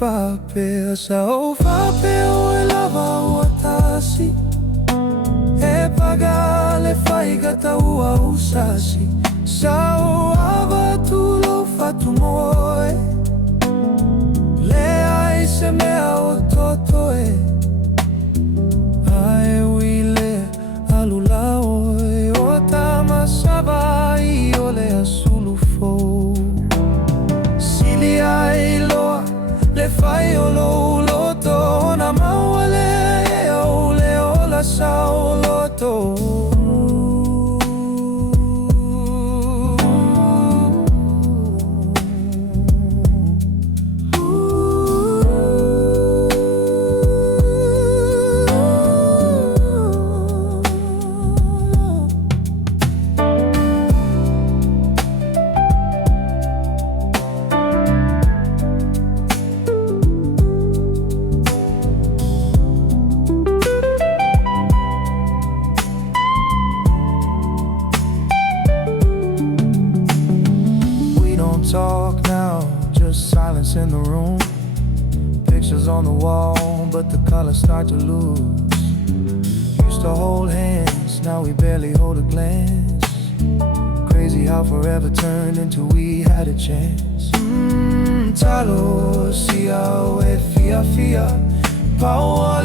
whapea sa o whapea o e lava o atasi e paga le whaigata ua usasi sa o awa tulo whatu moe le ai se mea o toto e ai uile alula oe o tama savali o le asulu fo sili ai loa le fai o lo loto na maua le e o le ola sa o loto talk now, just silence in the room. Pictures on the wall, but the colors start to lose. Used to hold hands, now we barely hold a glance. Crazy how forever turned into we had a chance. Talo, sia, e fia, fia, paua,